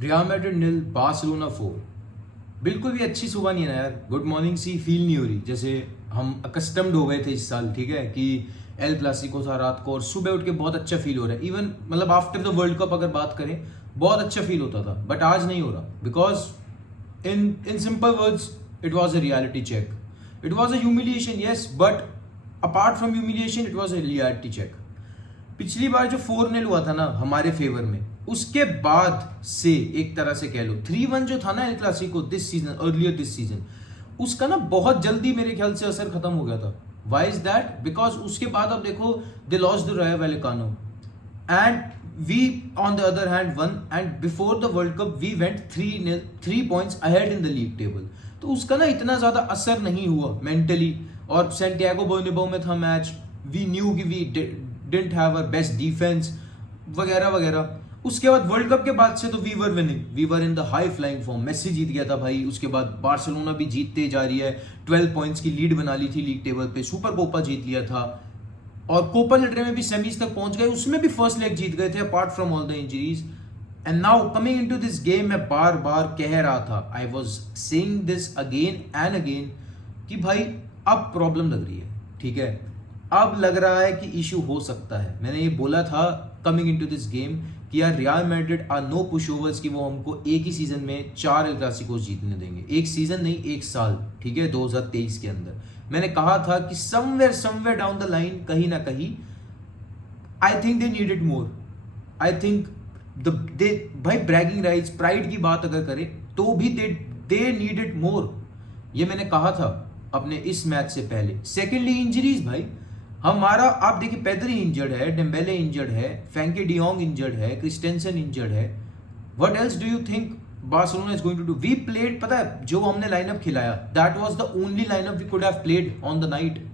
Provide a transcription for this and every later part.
Real Madrid 0 Barcelona 4। बिल्कुल भी अच्छी सुबह नहीं है ना यार। गुड मॉर्निंग सी फील नहीं हो रही, जैसे हम अकस्टम्ड हो गए थे इस साल, ठीक है, कि एल क्लासिको था रात को और सुबह उठ के बहुत अच्छा फील हो रहा है। इवन मतलब आफ्टर द वर्ल्ड कप अगर बात करें बहुत अच्छा फील होता था, बट आज नहीं हो रहा। Because in simple words it was a reality check, it was a humiliation, yes, but apart from humiliation it was a reality check. पिछली बार जो 4-0 हुआ था ना हमारे फेवर में, उसके बाद से एक तरह से कह लो 3-1 जो था ना El Clasico this season, earlier this season, उसका ना बहुत जल्दी मेरे ख्याल से असर खत्म हो गया था। Why is that? बिकॉज उसके बाद अब देखो दे lost the Rayo Vallecano and we on the other hand won, and before the world cup we went 3 points ahead in the league table. तो उसका ना इतना ज्यादा असर नहीं हुआ मेंटली। और सैंटियागो बर्नाब्यू में था मैच, वी न्यू कि we didn't have a best defence वगैरह वगैरह। उसके बाद वर्ल्ड कप के बाद से तो we were winning, we were in the high flying form. Messi जीत गया था भाई, उसके बाद बार्सिलोना भी जीतते जा रही है, 12 पॉइंट्स की लीड बना ली थी लीग टेबल पे, सुपर कोपा जीत लिया था और कोपा लिटरे में भी सेमीज तक पहुंच गए, उसमें भी फर्स्ट लेग जीत गए थे apart from all the injuries. And now coming into this game, मैं बार बार कह रहा था, I was saying this again and again कि भाई अब प्रॉब्लम लग रही है, ठीक है, अब लग रहा है कि इशू हो सकता है। मैंने ये बोला था कमिंग इनटू दिस गेम कि यार रियल मैड्रिड आर नो पुशओवर्स, कि वो हमको एक ही सीजन में 4 एल क्लासिकोस जीतने देंगे। एक सीजन नहीं, एक साल, ठीक है, 2023 के अंदर। मैंने कहा था कि समवेयर डाउन द लाइन कहीं ना कहीं I think they needed more. I think they भाई ब्रैगिंग राइट्स, प्राइड की बात अगर करें तो भी दे नीडेड मोर। ये मैंने कहा था अपने इस मैच से पहले। सेकेंडली इंजरीज भाई, हमारा आप देखिए पेद्री इंजर्ड है, डेम्बेले इंजर्ड है, फ्रैंकी डियोंग इंजर्ड है, क्रिस्टेंसन इंजर्ड है। What else do you think Barcelona is going to do? We played, पता है जो हमने लाइनअप खिलाया that was the only lineup we could have played on the night.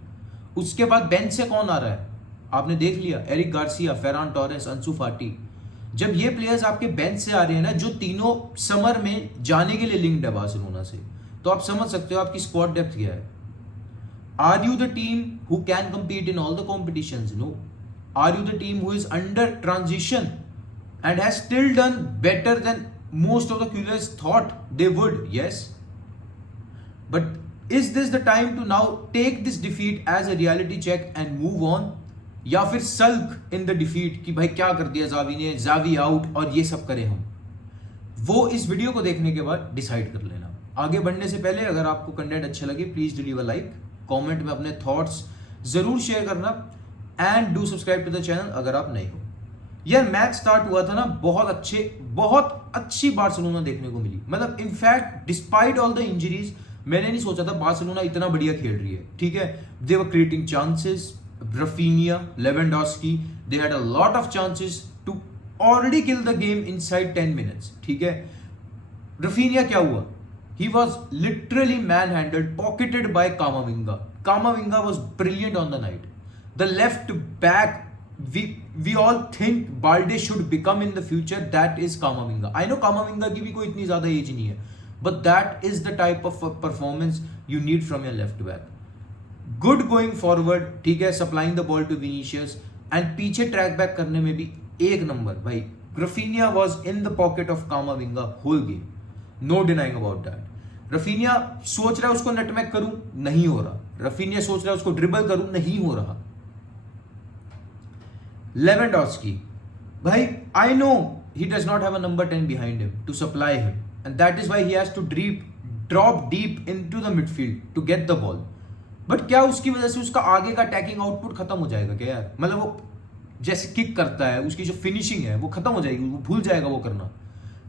उसके बाद बेंच से कौन आ रहा है आपने देख लिया, एरिक गार्सिया, फेरान टोरेस, अंसु फाटी। जब ये प्लेयर्स आपके बेंच से आ रहे हैं ना, जो तीनों समर में जाने के लिए लिंक्ड है बार्सिलोना से, तो आप समझ सकते हो आपकी स्क्वाड डेप्थ क्या है। Are you the team who can compete in all the competitions? No. Are you the team who is under transition and has still done better than most of the QLers thought they would? Yes. But is this the time to now take this defeat as a reality check and move on? या फिर सल्क in the defeat कि भाई क्या कर दिया Xavi ने, Xavi out और ये सब करें हम? वो इस वीडियो को देखने के बाद डिसाइड कर लेना। आगे बढ़ने से पहले अगर आपको कंटेंट अच्छा लगे please do leave a like, comment में अपने थॉट्स जरूर शेयर करना and do subscribe to the channel अगर आप नए हो। यार मैच स्टार्ट हुआ था ना, बहुत अच्छी बार्सिलोना देखने को मिली। मतलब in fact despite all the injuries मैंने नहीं सोचा था बार्सिलोना इतना बढ़िया खेल रही है, ठीक है। They were creating chances, Raphinha, Lewandowski, they had a lot of chances to already kill the game inside 10 minutes, ठीक है। रफीनिया क्या हुआ? He was literally manhandled, pocketed by Kamavinga. Kamavinga was brilliant on the night. The left back, we all think Balde should become in the future. That is Kamavinga. I know Kamavinga की भी कोई इतनी ज़्यादा as नहीं है, but that is the type of performance you need from your left back. Good going forward, ठीक है, supplying the ball to Vinicius and पीछे track back करने में भी एक नंबर भाई। Rafinha was in the pocket of Kamavinga whole game. No denying about that. Raphinha सोच रहा है उसको नेटमैक करूं, नहीं हो रहा। रफीनिया सोच रहा है उसको ड्रिबल करूं, नहीं हो रहा। लेवेंडोस्की भाई, I know he does not have a number 10 behind him to supply him and that is why he has to drop deep into the midfield to get the ball. But क्या उसकी वजह से उसका आगे का attacking output खत्म हो जाएगा क्या यार? मतलब वो जैसे किक करता है, उसकी जो फिनिशिंग है वो खत्म हो जाएगी, वो भूल जाएगा वो करना।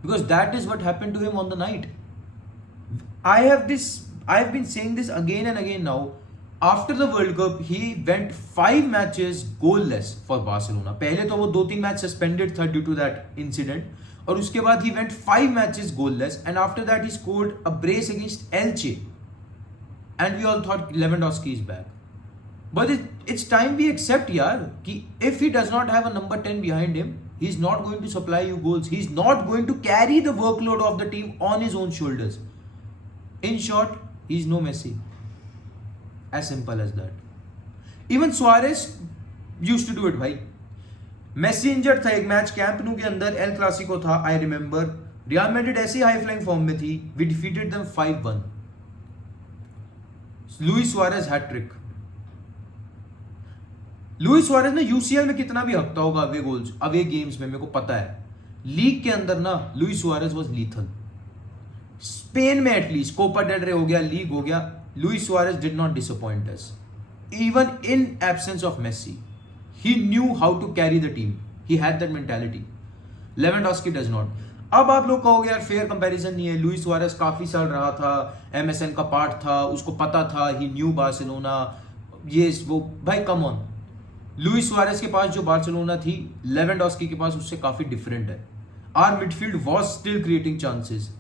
Because that is what happened to him on the night. I have been saying this again and again now. After the World Cup, he went 5 matches goalless for Barcelona. पहले तो वो 2-3 मैच suspended था due to that incident, और उसके बाद he went 5 matches goalless, and after that he scored a brace against Elche, and we all thought Lewandowski is back. But it's time we accept यार कि if he does not have a number 10 behind him, he's not going to supply you goals. He's not going to carry the workload of the team on his own shoulders. In short, he's no Messi. As simple as that. Even Suarez used to do it भाई। Messi injured था एक match camp new के अंदर, El Clasico था, I remember. Real Madrid ऐसी high flying form में थी, we defeated them 5-1। Luis Suarez hattrick. Luis Suarez ने यूसीएल में कितना भी हकता होगा अवे गोल्स, अवे गेम्स में, मेरे को पता है। लीग के अंदर ना Luis Suarez was lethal. Spain में एटलीस्ट, कोपा डेल रे हो गया, लीग हो गया, Luis Suarez did not disappoint us even in absence of Messi. He knew how to carry the team. He had that mentality. Lewandowski does not. अब आप लोग कहोगे यार फेयर कंपैरिजन नहीं है, लुइस सुआरेज काफी साल रहा था, एमएसएन का पार्ट था, उसको पता था, ही न्यू बार्सिलोना, ये वो। भाई कम ऑन, लुइस सुआरेज के पास जो बार्सिलोना थी, लेवेंडोस्की के पास उससे काफी डिफरेंट है। Our midfield was still creating chances.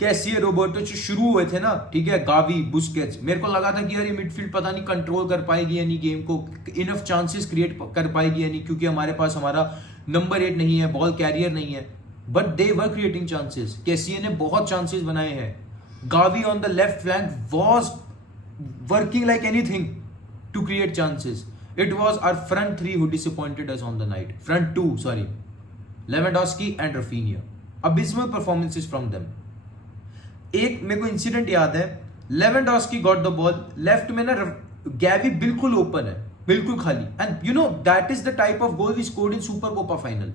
Kessie Roberto जो शुरू हुए थे ना, ठीक है, गावी, बुस्केट्स, मेरे को लगा था कि यार ये मिडफील्ड पता नहीं कंट्रोल कर पाएगी या नहीं, गेम को इनफ चांसेस क्रिएट कर पाएगी या नहीं, क्योंकि हमारे पास हमारा नंबर 8 नहीं है, बॉल कैरियर नहीं है। But they were creating chances. Kessie ने बहुत चांसेस बनाए हैं। Gavi on the left flank was working like anything to create chances. It was our front 3 who disappointed us on the night, front 2 sorry, Lewandowski and Raphinha. Abysmal performances from them. एक मेरे को incident याद है, Lewandowski got the ball, left में ना Gavi बिल्कुल open है, बिल्कुल खाली, and you know that is the type of goal we scored in Super Copa final,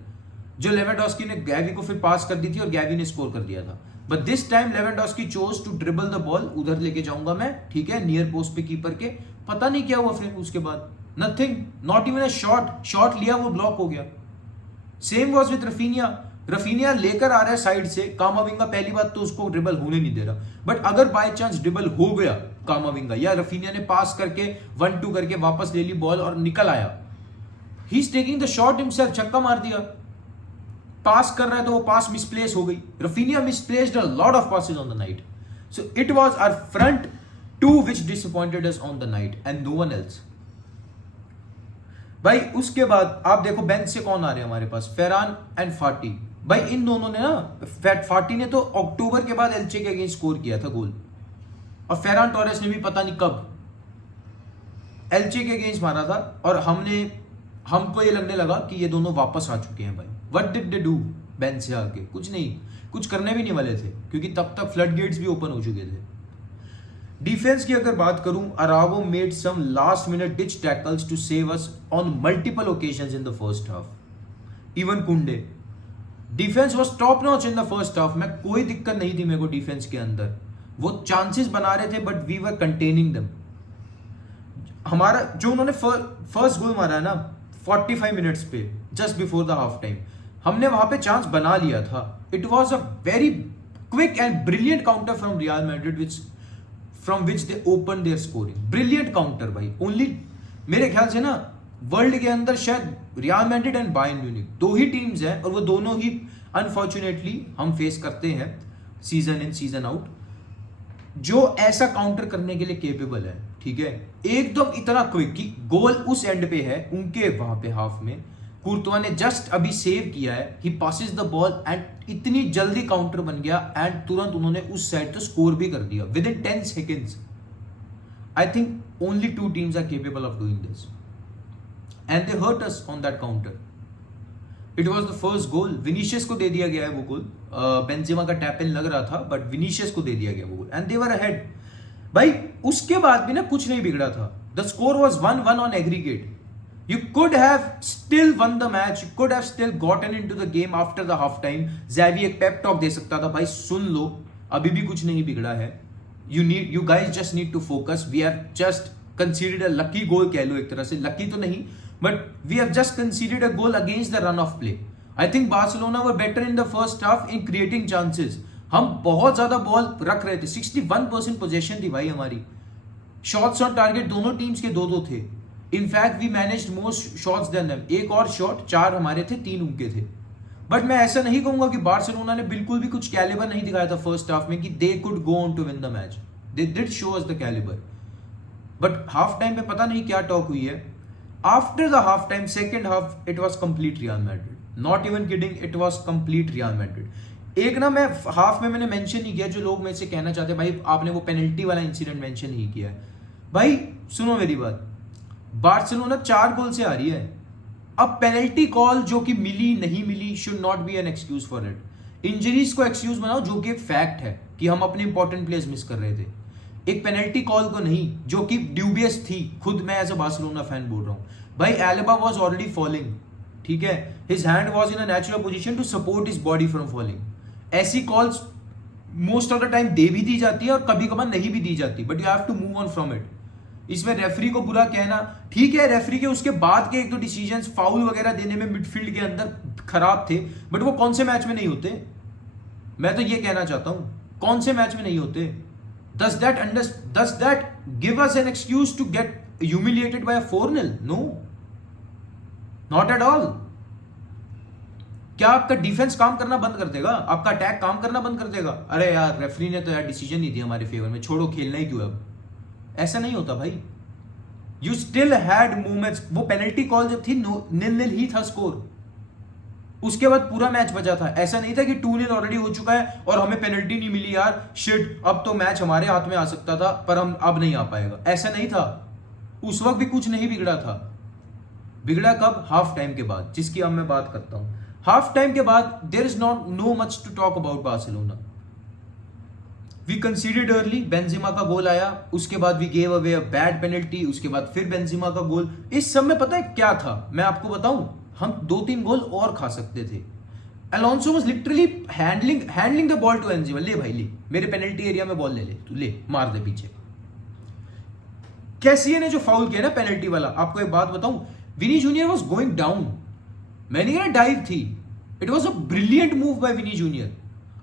जो लेवेंडोस्की ने गैवी को फिर पास कर दी थी और गैवी ने स्कोर कर दिया था। But this time Lewandowski chose to dribble the ball, उधर लेके जाऊंगा मैं, ठीक है, नियर पोस्ट पे कीपर के। पता नहीं क्या हुआ फिर उसके बाद, nothing, not even a shot लिया, वो ब्लॉक हो गया। Same was with Raphinha. Raphinha लेकर आ रहा है साइड से, कामाविंगा पहली बात तो उसको ड्रिबल होने नहीं दे रहा, बट अगर बाय चांस ड्रिबल हो गया कामाविंगा या रफीनिया ने पास करके 1-2 करके वापस ले ली बॉल और निकल आया, he is taking the shot himself, छक्का मार दिया। पास कर रहा है तो वो पास मिसप्लेस हो गई। Raphinha misplaced a lot of passes on the night. So it was our front 2 which disappointed us on the night and no one else. भाई उसके बाद आप देखो बेंच से कौन आ रहे हैं हमारे पास, फेरान एंड फाटी। भाई इन दोनों ने ना, फाटी ने तो अक्टूबर के बाद एल्चे के अगेंस्ट स्कोर किया था गोल, और फेरान टोरेस ने भी पता नहीं कब एल्चे के अगेंस्ट मारा था, और हमको ये लगने लगा कि ये दोनों वापस आ चुके हैं। भाई what did they do bench से आके? कुछ नहीं, कुछ करने भी नहीं वाले थे, क्योंकि तब तक फ्लड गेट्स भी ओपन हो चुके थे। डिफेंस की अगर बात करूं, Araujo made some last minute ditch tackles to save us on multiple occasions in the first half. Even Kounde, defence was top notch in the first half में, कोई दिक्कत नहीं थी मेरे को डिफेंस के अंदर। वो चांसेस बना रहे थे but we were containing them. हमारा जो उन्होंने फर्स्ट गोल मारा है ना 45 मिनट्स पे, just before the half time, हमने वहां पे चांस बना लिया था। It was a very quick and brilliant counter from real Madrid from which they open there scoring. Brilliant counter भाई। ओनली मेरे ख्याल से ना वर्ल्ड के अंदर शायद real Madrid and Bayern Munich 2 he teams हैं, और वो दोनों ही अनफॉर्चुनेटली हम फेस करते हैं सीजन इन सीजन आउट, जो ऐसा काउंटर करने के लिए केपेबल है। ठीक है, एकदम इतना क्विक कि गोल उस एंड पे है उनके, वहां पे हाफ में कुर्तुआ ने जस्ट अभी सेव किया है, ही पासेस द बॉल एंड इतनी जल्दी काउंटर बन गया, एंड तुरंत उन्होंने उस साइड तो स्कोर भी कर दिया within 10 seconds. I think only 2 teams are capable of doing this and they hurt us on that counter. It was the first goal. Vinicius को दे दिया गया है वो गोल, बेंजेमा का टैप इन लग रहा था बट विनीशियस को दे दिया गया वो गोल, एंड दे वर अहेड। भाई उसके बाद भी ना कुछ नहीं बिगड़ा था। The score was 1-1 on aggregate. You could have still won the match. You could have still gotten into the game after the half time. Xavi एक pep talk दे सकता था, भाई सुन लो, अभी भी कुछ नहीं बिगड़ा है। You guys just need to focus. We have just conceded a lucky goal, कह लो एक तरह से, lucky तो नहीं, but we have just conceded a goal against the run of play. I think Barcelona were better in the first half in creating chances. हम बहुत ज्यादा ball रख रहे थे, 61% पोजेशन थी भाई हमारी। शॉट्स ऑन टारगेट दोनों टीम्स के 2-2 थे। In fact we managed more shots than them. एक और शॉट 4 हमारे थे, 3 उनके थे। बट मैं ऐसा नहीं कहूंगा कि बार्सिलोना ने बिल्कुल भी कुछ कैलिबर नहीं दिखाया था फर्स्ट हाफ में कि they could go on to win the match. They did show us the calibre, but half time में पता नहीं क्या टॉक हुई है। After the half time, second half, it was complete Real Madrid. Not even kidding, it was complete Real Madrid. एक ना मैं half में मैंने मेंशन नहीं किया, जो लोग मेरे से कहना चाहते हैं भाई आपने वो पेनल्टी वाला इंसिडेंट मेंशन नहीं किया है। भाई सुनो मेरी बात, बार्सिलोना 4 गोल से आ रही है। अब पेनल्टी कॉल जो कि मिली नहीं मिली should not be an excuse for it. Injuries को एक्सक्यूज बनाओ, जो कि एक फैक्ट है कि हम अपने इंपॉर्टेंट प्लेयर्स मिस कर रहे थे। एक पेनल्टी कॉल को नहीं, जो कि ड्यूबियस थी, खुद मैं एज अ बार्सिलोना फैन बोल रहा हूं भाई। एल्बा वाज ऑलरेडी फॉलिंग, ठीक है, his hand was in a natural position to support his body from falling. ऐसी calls most of the time दे भी दी जाती है और कभी कभार नहीं भी दी जाती, but you have to move on from it. इसमें रेफरी को बुरा कहना, ठीक है, रेफरी के उसके बाद के एक दो डिसीजंस फाउल वगैरह देने में मिडफील्ड के अंदर खराब थे, बट वो कौन से मैच में नहीं होते? मैं तो ये कहना चाहता हूं, कौन से मैच में नहीं होते? does that give us an excuse to get humiliated by a 4-0? No, not at all. क्या आपका डिफेंस काम करना बंद कर देगा? आपका अटैक काम करना बंद कर देगा? अरे यार, रेफरी ने तो यार डिसीजन नहीं दिया हमारे फेवर में, छोड़ो, खेलना ही क्यों अब? ऐसा नहीं होता भाई। You still had movements. वो पेनल्टी कॉल जब थी, 0-0 ही था स्कोर, उसके बाद पूरा मैच बचा था। ऐसा नहीं था कि 2-0 ऑलरेडी हो चुका है और हमें पेनल्टी नहीं मिली यार, शिट, अब तो मैच हमारे हाथ में आ सकता था पर हम अब नहीं आ पाएगा। ऐसा नहीं था, उस वक्त भी कुछ नहीं बिगड़ा था। बिगड़ा कब? हाफ टाइम के बाद, जिसकी अब मैं बात करता हूं। हाफ टाइम के बाद there is no much to talk about Barcelona. We conceded early, Benzema का गोल आया, उसके बाद we gave away a bad penalty, उसके बाद फिर बेंजेमा का गोल। इस सब में पता है क्या था, मैं आपको बताऊं, हम 2-3 गोल और खा सकते थे। Alonso was literally handling the ball to Benzema, ले भाई ले, मेरे पेनल्टी एरिया में बॉल ले ले, तू ले, मार दे पीछे। कैसिए ने जो फाउल किया ना पेनल्टी वाला, आपको एक बात बताऊं, Vini Junior was going down, मैंने कहा डाइव थी, it was a brilliant move by Vini Junior.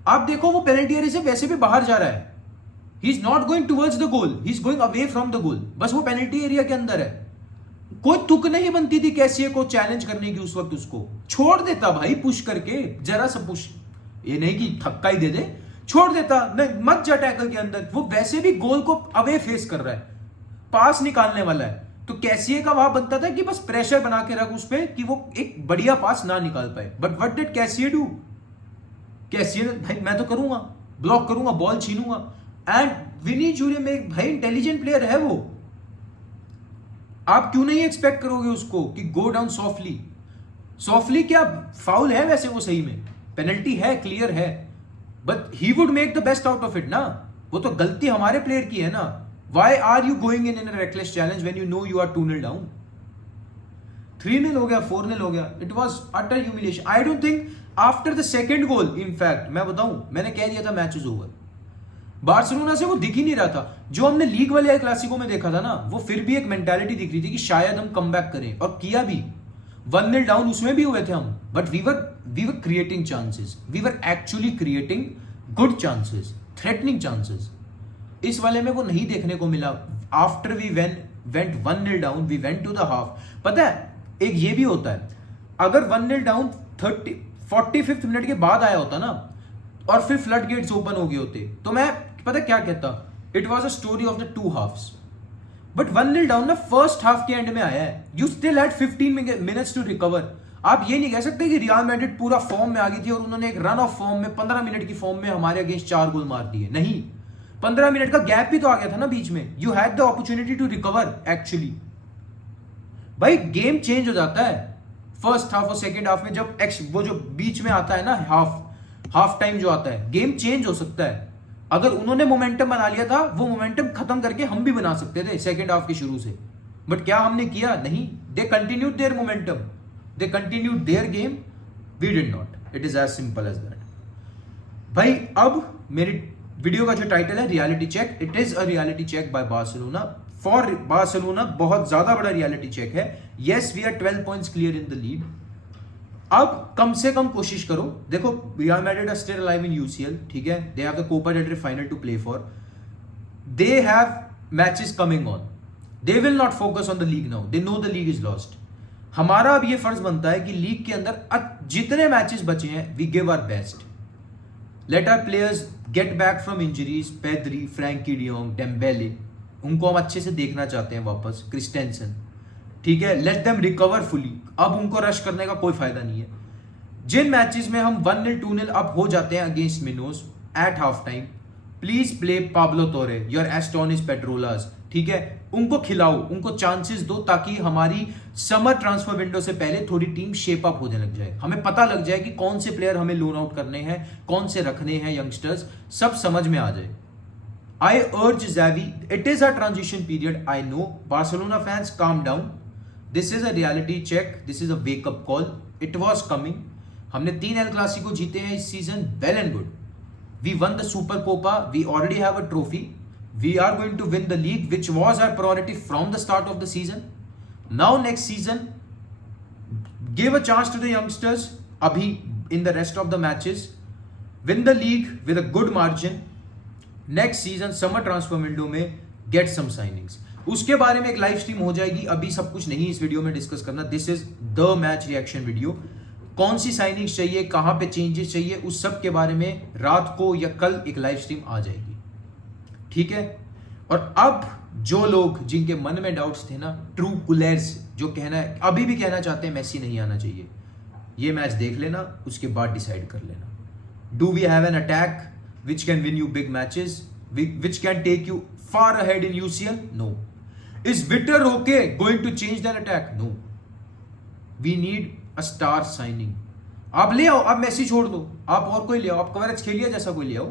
आप देखो, वो पेनल्टी एरिया से वैसे भी बाहर जा रहा है, he is not going towards the goal, he is going away from the goal, बस वो पेनल्टी एरिया के अंदर है। कोई तुक नहीं बनती थी कैसिए को चैलेंज करने की उस वक्त, उसको छोड़ देता भाई, पुश करके, जरा सा पुश, ये नहीं कि थक्का ही दे दे, छोड़ देता, नहीं मत जा टैकल के अंदर। वो वैसे भी गोल को अवे फेस कर रहा है, पास निकालने वाला है, तो कैसिए का वहां बनता था कि बस प्रेशर बना के रख उस पर कि वो एक बढ़िया पास ना निकाल पाए। But what did Kessie do? Kessie ने, भाई मैं तो करूंगा, ब्लॉक करूंगा, बॉल छीनूंगा। एंड विनी जूनियर में भाई इंटेलिजेंट प्लेयर है वो, आप क्यों नहीं एक्सपेक्ट करोगे उसको कि गो डाउन सॉफ्टली? क्या फाउल है वैसे वो, सही में पेनल्टी है, क्लियर है, but he would make the best out of it ना। वो तो गलती हमारे प्लेयर की है ना। Why are you going in a reckless challenge when you know you are 2-0 down? 3-0 हो गया, 4-0 हो गया, it was utter humiliation. I don't think after the second goal, in fact मैं बताऊं, मैंने कह दिया था मैच इज ओवर। बार्सिलोना से वो दिख ही नहीं रहा था, जो हमने लीग वाले क्लासिको में देखा था ना, वो फिर भी एक मेंटालिटी दिख रही थी कि शायद हम कम बैक करें, और किया भी। 1-0 डाउन उसमें भी हुए थे हम, but we were creating chances, we were actually creating good chances, threatening chances. इस वाले में वो नहीं देखने को मिला। After we went 1-0 down, we went to the half. पता है, एक ये भी होता है, अगर 1-0 डाउन 45th मिनट के बाद आया होता ना, और फिर फ्लड गेट्स ओपन हो गए होते, तो मैं पता क्या कहता, it was a story of the 2 halves. But 1-0 down ना फर्स्ट हाफ के एंड में आया है, you still had 15 minutes to recover. आप ये नहीं कह सकते कि रियल मैड्रिड पूरा फॉर्म में आ गई थी और उन्होंने एक रन ऑफ फॉर्म में 15 मिनट की फॉर्म में हमारे अगेंस्ट 4 गोल मार दिए। नहीं, 15 मिनट का गैप भी तो आ गया था ना बीच में, you had the opportunity to recover actually. भाई गेम चेंज हो जाता है फर्स्ट हाफ और सेकेंड हाफ में, जब वो जो बीच में आता है ना हाफ टाइम जो आता है, गेम चेंज हो सकता है। अगर उन्होंने मोमेंटम बना लिया था, वो मोमेंटम खत्म करके हम भी बना सकते थे सेकेंड हाफ के शुरू से, बट क्या हमने किया? नहीं, they continued their momentum, they continued their game, we did not. It is as simple as that. भाई अब मेरी वीडियो का जो टाइटल है reality check, it is a reality check by Barcelona for Barcelona, बहुत ज्यादा बड़ा रियलिटी चेक है। Yes, we are 12 points clear in the lead. अब कम से कम कोशिश करो, देखो Real Madrid are still alive in UCL, ठीक है, they have the Copa del Rey final to play for, they have matches coming on, they will not focus on the league now, they know the league is lost. हमारा अब ये फर्ज बनता है कि league के अंदर जितने मैचेस बचे हैं, we give our best, let our players get back from injuries, Pedri, Frenkie de Jong, Dembele, उनको हम अच्छे से देखना चाहते हैं वापस, क्रिस्टेंसन, ठीक है, लेट देम रिकवर फुली। अब उनको रश करने का कोई फायदा नहीं है। जिन मैचेस में हम 1-0 2-0 अप हो जाते हैं against minnows at half time, please play Pablo Torre, your एस्टोनिस पेड्रोलास, ठीक है, उनको खिलाओ, उनको चांसेस दो, ताकि हमारी समर ट्रांसफर विंडो से पहले थोड़ी टीम शेप अप होने लग जाए, हमें पता लग जाए कि कौन से प्लेयर हमें लोन आउट करने हैं, कौन से रखने हैं, यंगस्टर्स सब समझ में आ जाए। I urge Xavi, it is a transition period, I know. Barcelona fans, calm down. This is a reality check. This is a wake-up call. It was coming. हमने 3 एल क्लासिको जीते हैं इस season, well and good. We won the Super Copa. We already have a trophy. We are going to win the league, which was our priority from the start of the season. Now next season, give a chance to the youngsters. अभी in the rest of the matches, win the league with a good margin. Next season summer transfer window में get some signings, उसके बारे में एक live stream हो जाएगी. अभी सब कुछ नहीं इस वीडियो में डिस्कस करना. This is the match reaction video. कौन सी साइनिंग्स चाहिए, कहां पे चेंजेस चाहिए, उस सब के बारे में रात को या कल एक लाइव स्ट्रीम आ जाएगी, ठीक है. और अब जो लोग जिनके मन में डाउट्स थे ना, ट्रू कुलर्स जो कहना है अभी भी कहना चाहते हैं मेसी नहीं आना चाहिए, ये मैच देख लेना, उसके बाद डिसाइड कर लेना. Do we have an attack which can win you big matches, which can take you far ahead in UCL? No. Is Vitor okay going to change that attack? No. We need a star signing. आप ले आओ, आप Messi छोड़ दो, आप और कोई ले आओ, आप कवरेज खेलिए जैसा कोई ले आओ,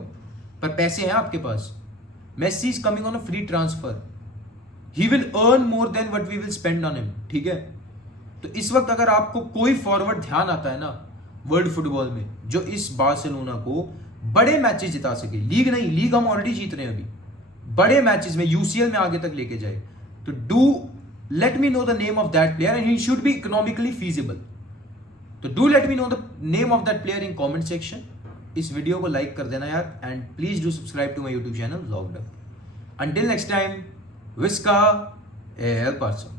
पर पैसे हैं आपके पास. Messi is coming on a free transfer. He will earn more than what we will spend on him, ठीक है. तो इस वक्त अगर आपको कोई फॉरवर्ड ध्यान आता है ना वर्ल्ड फुटबॉल में, जो इस बार्सिलोना को बड़े मैचेस जिता सके, लीग नहीं, लीग हम ऑलरेडी जीत रहे हैं अभी, बड़े मैचेस में यूसीएल में आगे तक लेके जाए, तो do let me know the name of that player and he should be economically feasible. तो do let me know the name of that player in comment section. इस वीडियो को लाइक कर देना यार, and please do subscribe to my YouTube channel Vlogged Up. Until next time, visca el पार्सो.